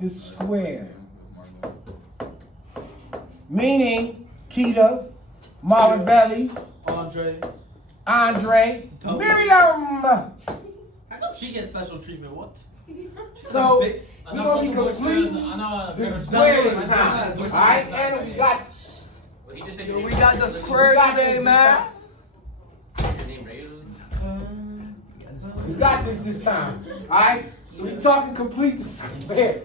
the square. Meaning, Keita, Maravelli, Andre, Miriam. How come she gets special treatment? What? So, we're going to complete the square this time. Alright, and we got... We got the square today, man. We got this time. Alright? So we're talking complete the square.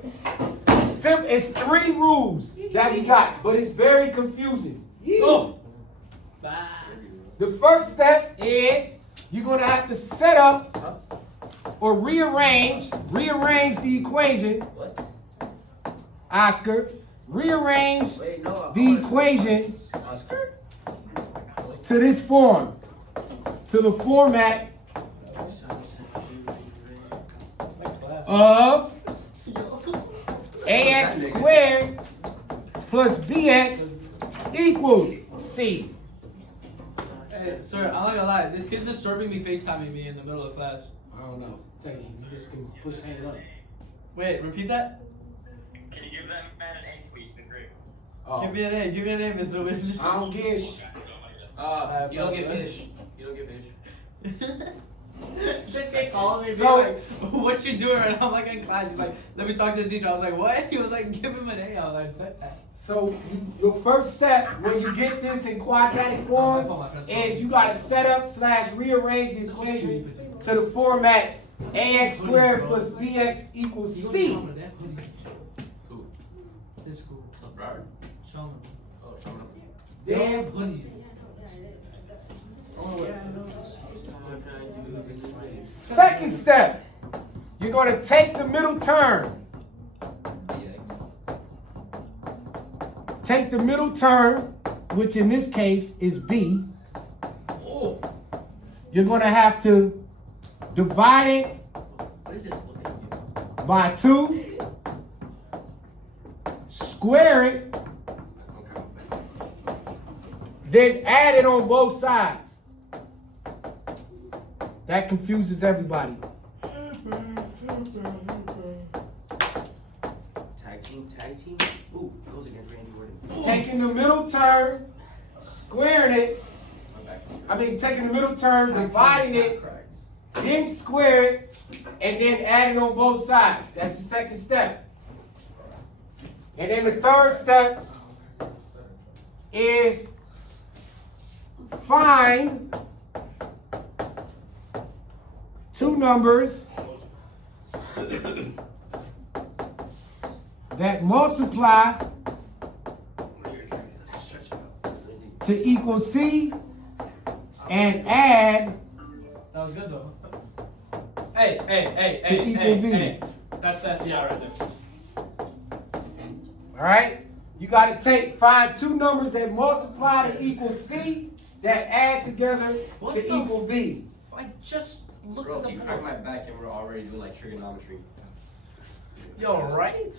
It's 3 rules that we got, but it's very confusing. Oh. The first step is you're going to have to set up or rearrange the equation. What? Oscar, rearrange the equation to this form, to the format of ax squared plus bx equals c. Hey, sir, I'm not gonna lie. This kid's disturbing me, FaceTiming me in the middle of class. I don't know. Tell you just can push hang up. Wait, repeat that? Can you give that man an A, please? Been great. Oh. Give me an A, Mr. Wiz. I don't give You don't get fish. You don't get fish. This kid called me, So- like, what you doing? And I'm like in class. He's like, let me talk to the teacher. I was like, what? He was like, give him an A. I was like, what? So your first step when you get this in quadratic form is you got to set up / rearrange the equation to the format ax squared plus bx equals c. Who? This school. Robert? Show me. Oh, Sean. Then Hoodies. second step, you're going to take the middle term. Take the middle term, which in this case is b. Oh. You're going to have to divide it What is this? by 2, square it, then add it on both sides. That confuses everybody. Tag team. Ooh, goes against Randy Orton. Taking the middle term, squaring it, taking the middle term, dividing it, then square it, and then adding on both sides. That's the second step. And then the third step is find 2 numbers that multiply to equal c and add That was good though. Hey, To equal B. hey. That's yeah, right there. all right? You got to find 2 numbers that multiply to equal c that add together What to the equal b. I just looked Bro, at if you the crack my back and we're already doing like trigonometry. Yo, right?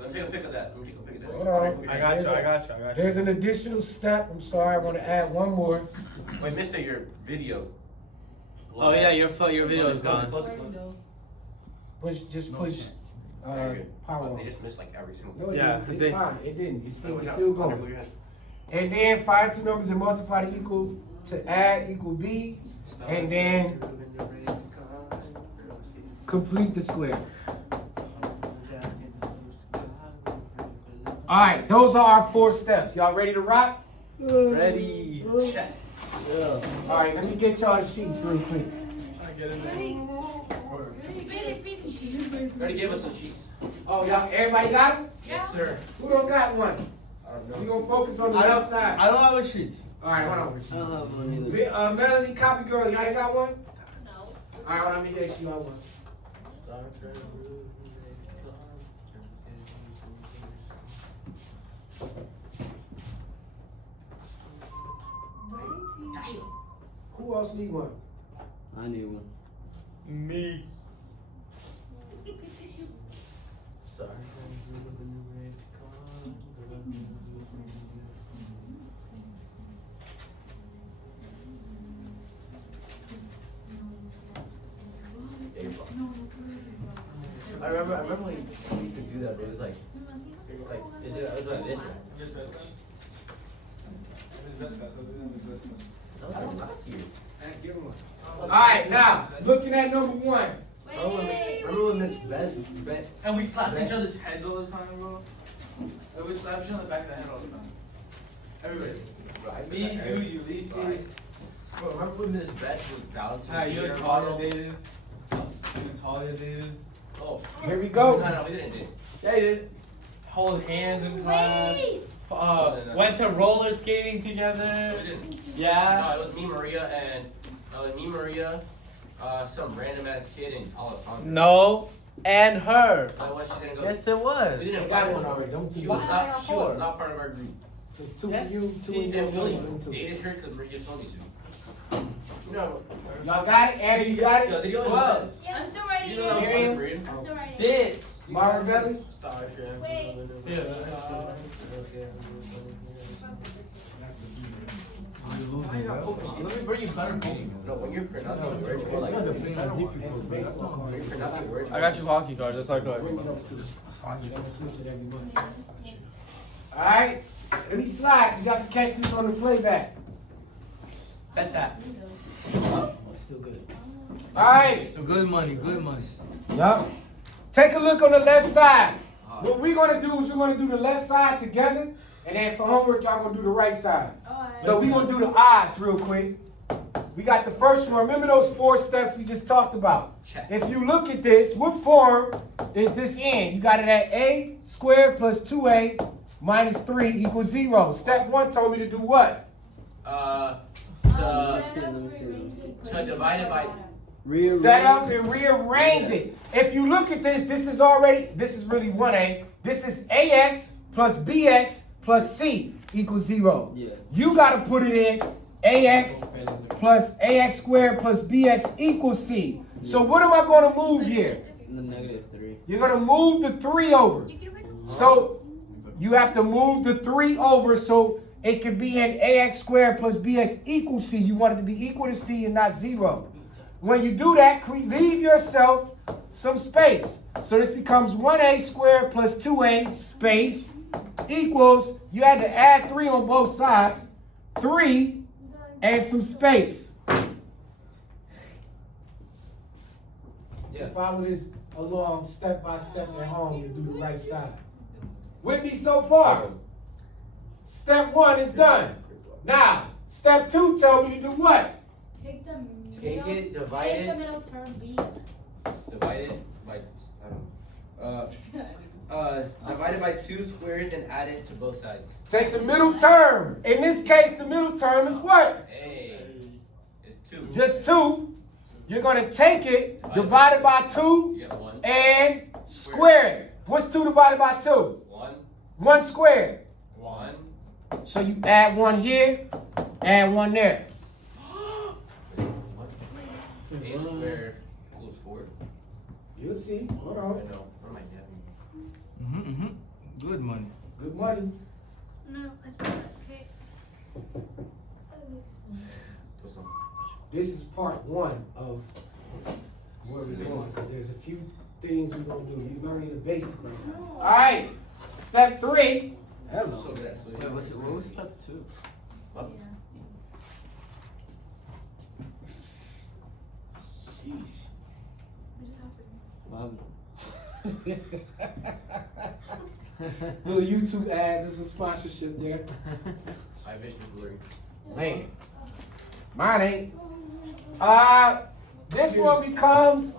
Let me take a pic of that. Let me take a pic of that. Hold on. I got you. There's an additional step. I'm sorry, I want to add one more. Wait, mister, your video. Oh yeah, your video is gone. Push Very good. power They on. just missed like every single No, it Yeah, didn't. It's they- fine. It didn't. It's still Put going. your hand. And then find 2 numbers that multiply to equal to add equal b, and then complete the square. All right, those are our 4 steps. Y'all ready to rock? Ready. Chess. All right, let me get y'all the sheets real quick. Already gave us some sheets. Oh, y'all, everybody got them? Yes, sir. Who don't got one? We gonna focus on the left side. I don't have a sheet. All right, hold on. I don't have one either. Melanie, copy girl, y'all ain't got one? No. All right, hold on, let me get you one. Who else need one? I need one. Me. I remember when we used to do that, but it was like, it was like this. That was like last year. Alright, now, looking at number 1. Remember when Miss Best? And we slapped each other's heads all the time, bro. And we slapped each other on the back of the head all the time. Everybody. Me, you, Lisa. Bro, remember when Miss Best was balancing? Alright, you and Talia dated. You and Talia dated. Oh. Here we go. No, we didn't date. Yeah, you did. Hold hands in class. Went to roller skating together. No, we didn't. Yeah. No, it was me, Maria, some random ass kid in Alessandra. No, and her. Otherwise, she didn't go. Yes, it was. We didn't I invite got her. one already. Don't She teach was me. not part of our group. It's 2 Yes, for you, 2 she- in And we only you, 2. dated her because Maria told me to. No. Y'all got it? Andy, you got Yo, it? did you What? Yeah, I'm still writing You know that was Miriam? Korean? I'm still writing This. Maravelli? Wait. Let me bring you better cookies. No, when you're pronouncing words, more like It's a baseball card. when you're pronouncing words. I got you hockey cards. That's like Bring it up to the. Don't switch it every month. Alright, let me slide because y'all can catch this on the playback. Bet that. Still good. Alright. Good money. Yup. Take a look on the left side. What we're gonna do is we're gonna do the left side together, and then for homework, y'all gonna do the right side. So we're gonna do the odds real quick. We got the first one. Remember those 4 steps we just talked about? Chess. If you look at this, what form is this in? You got it at a squared plus 2a minus 3 equals 0. Step 1 told me to do what? To divide it by. Set up and rearrange it. If you look at this, this is really 1a. This is ax plus bx plus c equals 0. Yeah. You got to put it in ax plus ax squared plus bx equals c. So what am I going to move here? The -3. You're going to move the 3 over. So you have to move the 3 over so it can be in ax squared plus bx equals c. You want it to be equal to c and not 0. When you do that, leave yourself some space. So this becomes 1a squared plus 2a space equals, you had to add 3 on both sides, 3 and some space. Yeah. Follow this along step by step at home to do the right side. With me so far? Step 1 is done. Now, step 2 tell me to do what? Take the Take it, divide Take the it, middle term B. divide it by, divide it by 2 squared and add it to both sides. Take the middle term. In this case, the middle term is what? Hey, it's 2. Just 2. You're going to take it, divide it by 2, You got 1. and square it. What's 2 divided by 2? 1. 1 squared. 1. So you add 1 here, add 1 there. A squared equals 4. You'll see. Hold I on. know. What am I getting? Good money. Good money. No, okay. What's up? This is part 1 of where we're going, because there's a few things we're going to do. You're learning the basics right now. All right. Step 3. I'm so Hello. good at switching. What was step 2? Sheesh. Little YouTube ad. There's a sponsorship there. I wish we glory. Man. Mine ain't. This one becomes.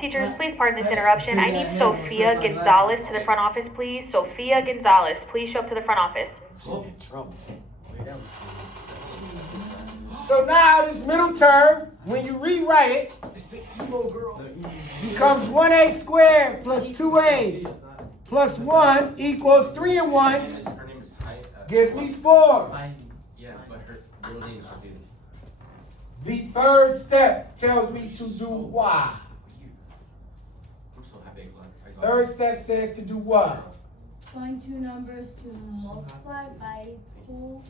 Teachers, please pardon this interruption. I need Sophia Gonzalez to the front office, please. Sophia Gonzalez, please show up to the front office. In trouble. Wait, that was so now this middle term, when you rewrite it, becomes 1a squared plus 2a plus 1 equals 3 and 1 Her name is Kai. gives me 4. Yeah, but her real name is Sophia. The third step tells me to do y. I'm so happy I got Third step says to do what? Find 2 numbers to multiply by 2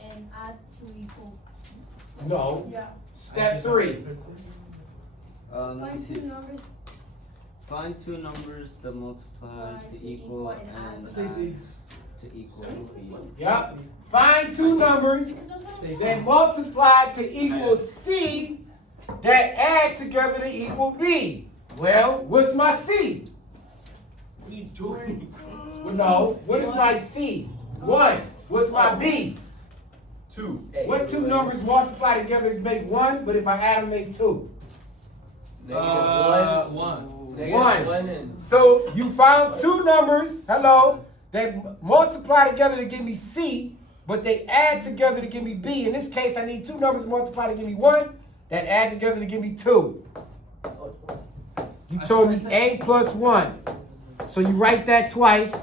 and add to equal. No. Yeah. Step 3. Find 2 numbers. Find two numbers that multiply to equal and add to equal B. Yup. Find two numbers that multiply to equal C that add together to equal B. Well, what's my C? What are you doing? Well, no. What is my C? 1. What's my B? 2. What two numbers multiply together to make 1, but if I add them make 2? -1. One. 1 and So you found two numbers, hello, that multiply together to give me C, but they add together to give me B. In this case, I need two numbers to multiply to give me 1, that add together to give me 2. You told me A plus 1. So you write that twice,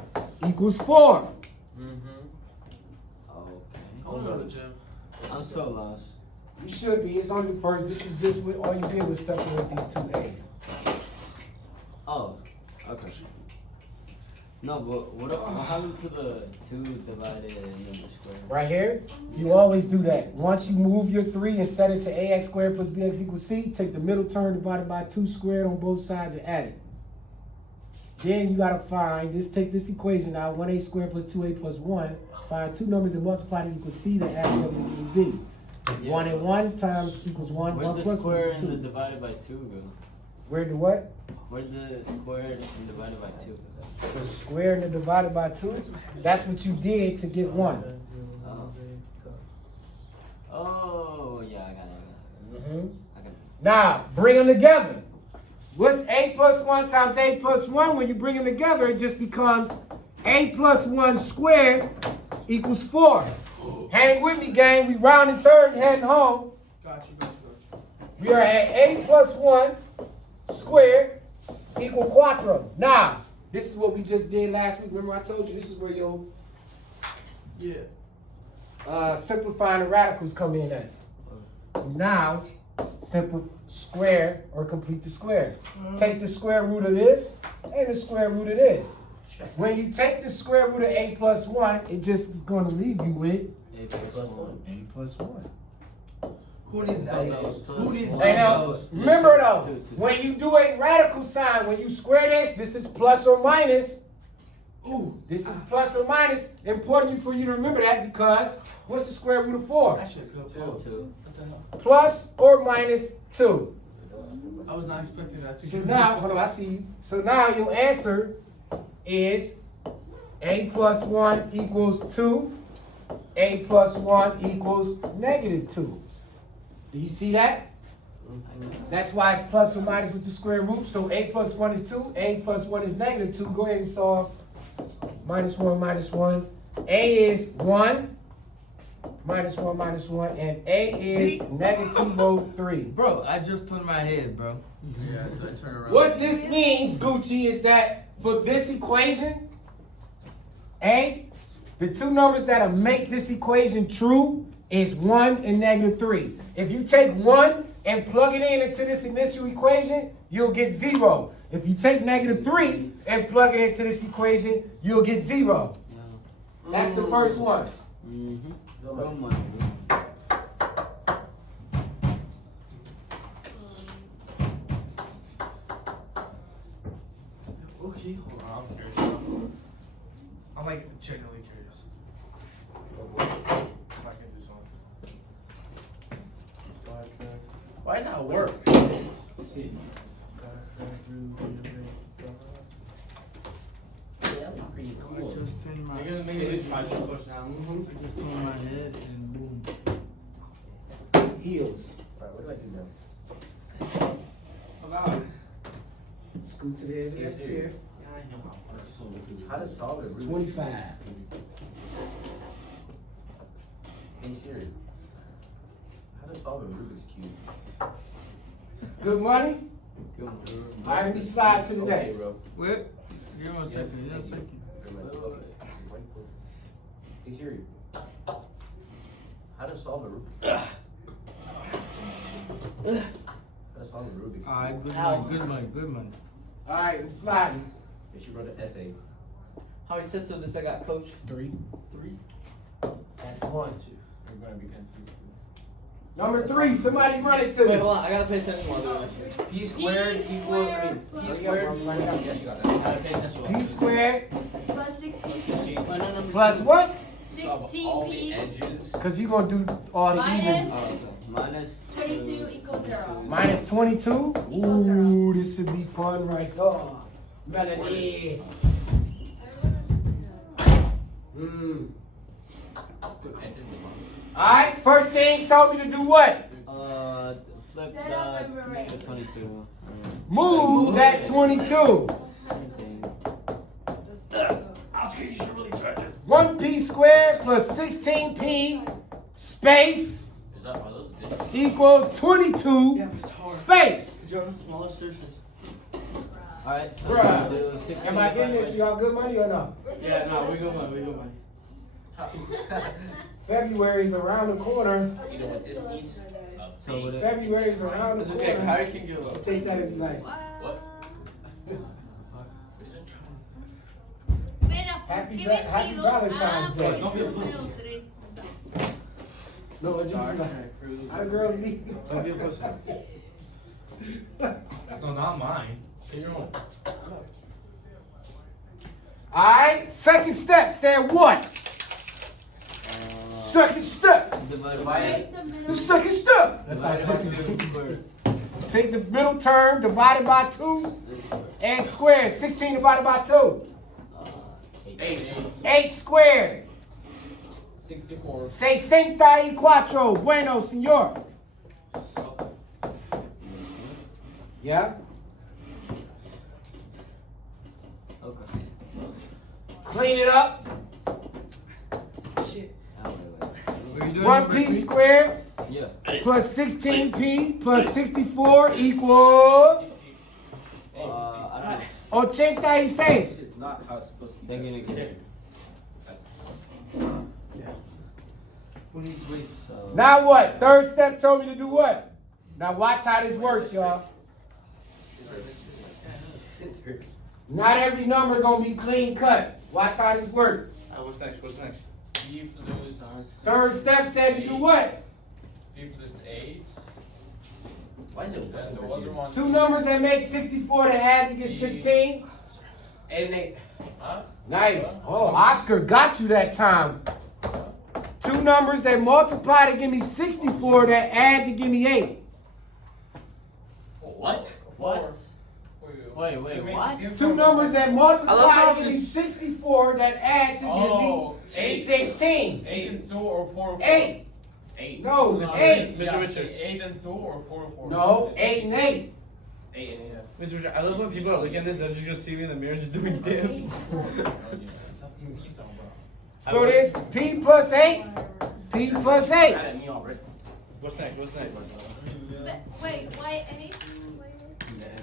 equals 4. I wanna go to the gym. I'm so lost. You should be. It's only the first. This is just what all you did was separate these two A's. Oh, okay. No, but what happened to the 2 divided and then the square? Right here, you always do that. Once you move your 3 and set it to ax squared plus bx equals c, take the middle term divided by 2 squared on both sides and add it. Then you gotta find this, take this equation out, 1a squared plus 2a plus 1, find two numbers that multiply to equal c that add together to equal b. Yeah. 1 and 1 times equals 1, Where'd 1 the plus 1 square equals and the 2. divided by 2 go? Where the what? Where'd the squared and divided by 2 go? The square and the divided by 2? That's what you did to get 1. Oh, yeah, I got it. I got it. Now, bring them together. What's a plus 1 times a plus 1? When you bring them together, it just becomes a plus 1 squared equals 4. Hang with me, gang. We rounding third and heading home. Got you. We are at a plus 1 squared equal quattro. Now, this is what we just did last week. Remember I told you this is where your simplifying the radicals come in at. Now, simple square or complete the square. Take the square root of this and the square root of this. When you take the square root of a plus 1, it's just going to leave you with A plus 1. a plus 1. Who needs those? Hey, now, remember though, when you do a radical sign, when you square this is plus or minus. Ooh, this is plus or minus. Important for you to remember that because what's the square root of 4? Actually, good. 2. What the hell? Plus or minus 2. I was not expecting that. So now, hold on, I see you. So now your answer is a plus 1 equals 2. A plus 1 equals -2. Do you see that? That's why it's plus or minus with the square root. So a plus 1 is 2. A plus 1 is -2. Go ahead and solve. -1, -1. A is 1. -1, -1. And A is -3. Bro, I just turned my head, bro. Yeah, I turn around. What this means, Gucci, is that for this equation, A, the two numbers that'll make this equation true is 1 and -3. If you take 1 and plug it into this initial equation, you'll get 0. If you take -3 and plug it into this equation, you'll get 0. That's the first one. Oh my God. Okay, hold on. I'm curious. I'm like genuinely curious. If I can do something. Why does that work? See. I just turned my You're gonna make me try to push down. I just turned my head and boom. Heels. Alright, what do I do now? Hold on. Scoot to the edge of that chair. How to solve it? 25. Hey Siri. How to solve a Rubik's Cube? Good money? Good. All right, let me slide to the Okay, next. bro. Wait, give me a second, give me a second. Hey Siri. How to solve a Rubik's Cube? How to solve a Rubik's Cube? Alright, good man. All right, I'm sliding. They should write an essay. How many sets of this I got, coach? 3. Three. That's 1. You're gonna be confused. Number 3, somebody run it to Wait, me. hold on. I gotta pay attention while I'm doing this. P squared equals, P squared. Yes, you got that. I gotta pay attention. P squared Plus 16. plus what? Solve all the 16p edges. Because you're going to do all the minus evens. Okay. Minus 22 equals 0. Minus 22? Equals zero. Ooh, this should be fun right there. Melody. Alright, first thing told me to do what? flip Set the up number make right. it 22. Move that 22. 1p squared plus 16p space Is that, are those dishes? equals 22 Yeah, but it's hard. space. Because you're on a smaller surface. Alright, so Bruh, we'll do 16 am I getting divided this? Y'all good money or no? Yeah, no, we go money. February's around the corner. You know what this means? So would it, February's around the It's okay. corner. Kyrie can give So up. take that and be like, What? Happy Valentine's Day. Don't be a pussy. No, what you like? How the girls be? Don't be a pussy. No, not mine. Get your own. Alright, second step said what? Second step. divided by Take the The middle. second step. That's how it's square. Take the middle term divided by 2 and square. 16 divided by 2. 8 squared. 64. 64. Bueno, senor. Yeah? Okay. Clean it up. Oh, wait. 1p squared Yeah. plus 16p plus 64 equals I 86. Not how it's supposed to don't think you're gonna get it. Who needs weight? So Now what? Third step told me to do what? Now watch how this works, y'all. Not every number gonna be clean cut. Watch how this works. What's next? B plus Third step said to do what? 8. Why is it? There was one. 2 numbers that make 64 that add to get 16. 8 and 8. Huh? Nice. Oh, Oscar got you that time. 2 numbers that multiply to give me 64 that add to give me 8. What? what? Wait, what? 2 numbers that I love multiply how to give me this- 64 that add to Oh, give me 8. 16. 8 and so or 4 or 4? 8. 8. No, 8. Mr. Richard. 8 and so or 4 or 4? No, 8 and 8. 8 and 8. Mr. Richard, I love when people are looking at this, they're just gonna see me in the mirror just doing dips. So this P plus 8. P plus 8. Mad at me already. What's next? Wait, why 8?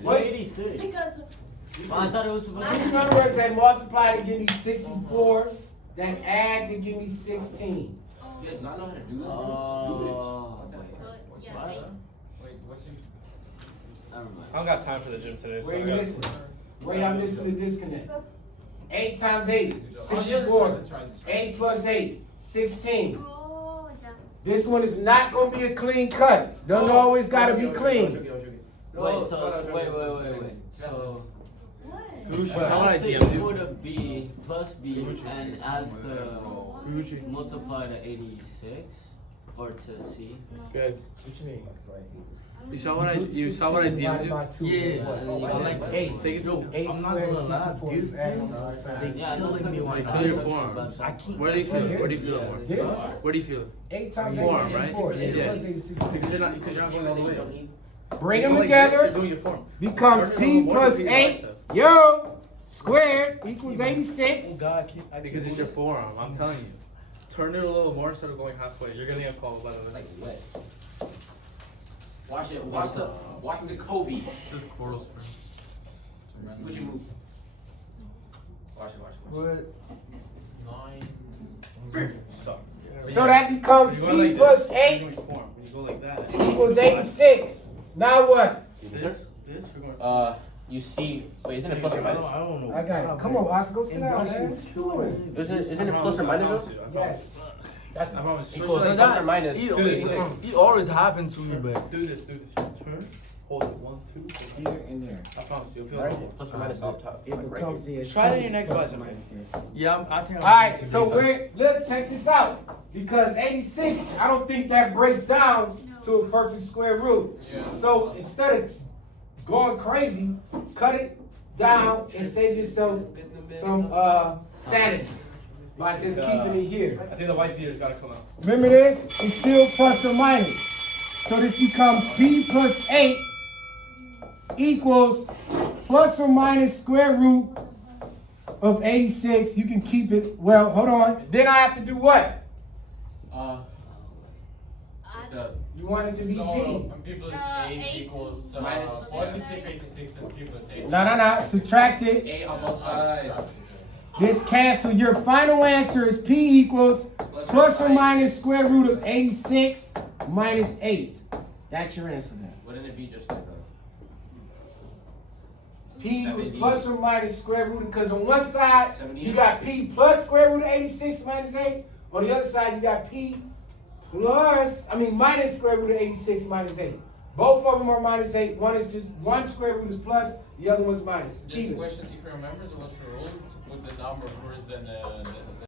What? 86. Because Well, I thought it was supposed to 2 be. numbers that multiply to give me 64 that add to give me 16. You guys not know how to do that? Oh, wait. yeah, What? Wait, what's your... Never mind. I don't got time for the gym today. Where I you gotta- missing? Where y'all missing the disconnect? 8 times 8, Oh, yeah, 64. that's right. 8 plus 8, 16. Oh, yeah. This one is not going to be a clean cut. Don't always got to be clean. Wait, so, wait. So, What? How would I as the DM you? input of B plus B and as the multiply to 86 or to C. Good. What you mean? You saw what I DM'd you? Yeah. Yeah. 8. Take it to 8 I'm not squared gonna is lie, 64. these Add on things both are sides. Yeah, killing me when Feel your forearm. I can't. Where do you feel it? Where do you feel it more? This? Where do you feel it? 8 times 8 Forearm, is right? 64. 8 Yeah. plus 8 is 16. Because you're not going all the way. Bring them You're like this, together. You're doing your form. Becomes Turn it P over plus more to 8. bicep. Yo. Squared equals Oh 86. God, Because it's your forearm. I'm telling you. Turn it a little more instead of going halfway. You're gonna get called by the way. Like wet. Watch it. Watch the Kobe. Just coral Would you move? Watch it. What? 9. Suck. So that becomes When you go P like plus this, 8 you're doing form. When you go like that. equals 86. Now what? This, you're going. You see. Wait, isn't it plus or I minus? don't know. I got it. Come on, Oscar, go sit down, man. What you doing? Isn't it plus or minus? Yes. I promise. Equals Switch it plus like or minus. It, Do this, it always happened to me, but do this. Turn. Hold it. 1, 2. Here and there. I promise you'll feel Right. it. Plus or minus up top. It Like right becomes here. the Try it in your next plus budget. or minus this. yeah, I think. Alright, so look, check this out. Because 86, I don't think that breaks down to a perfect square root. So instead of going crazy, cut it down and save yourself some sanity by just keeping it here. I think the white Peter's gotta come out. Remember this? It's still plus or minus. So this becomes p plus 8 equals plus or minus square root of 86. You can keep it. Well, hold on. Then I have to do what? You want it to be p. P plus 8 8 equals positive 86 and P plus 8. No. Subtract it. 8 on both sides. This cancel. Your final answer is p equals plus or minus square root of 86 minus 8. That's your answer then. Wouldn't it be just like that? P equals plus or minus square root, because on one side you got p plus square root of 86 minus 8. On the other side you got p minus square root of 86 minus 8. Both of them are minus 8. One square root is plus, the other one's minus. Just Keep a it. question, do you remember what's the rule to put the number first and